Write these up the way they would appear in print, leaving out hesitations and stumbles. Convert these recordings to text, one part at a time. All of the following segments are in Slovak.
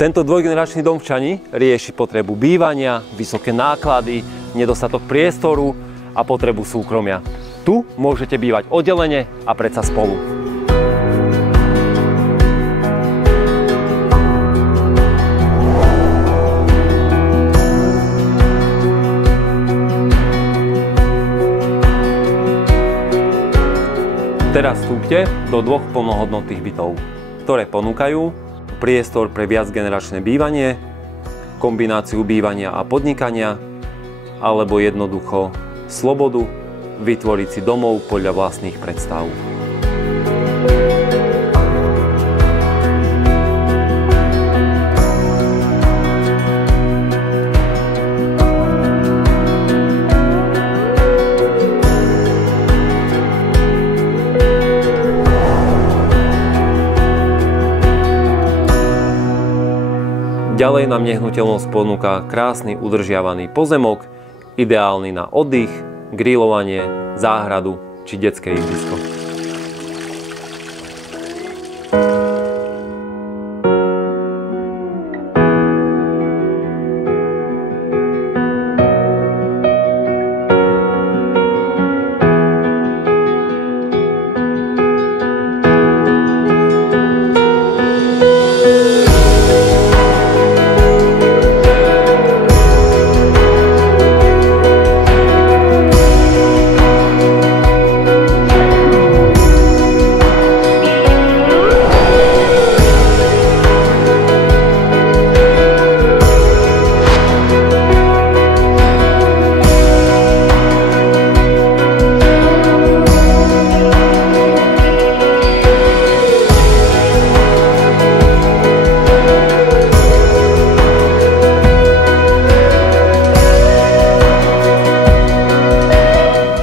Tento dvojgeneračný dom v Čani rieši potrebu bývania, vysoké náklady, nedostatok priestoru a potrebu súkromia. Tu môžete bývať oddelene a predsa spolu. Teraz vstúpte do dvoch plnohodnotných bytov, ktoré ponúkajú priestor pre viacgeneračné bývanie, kombináciu bývania a podnikania, alebo jednoducho slobodu vytvoriť si domov podľa vlastných predstav. Ďalej nám nehnuteľnosť ponúka krásny udržiavaný pozemok, ideálny na oddych, grilovanie, záhradu či detské ihrisko.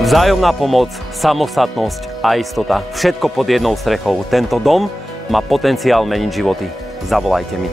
Vzájomná pomoc, samostatnosť a istota. Všetko pod jednou strechou. Tento dom má potenciál meniť životy. Zavolajte mi.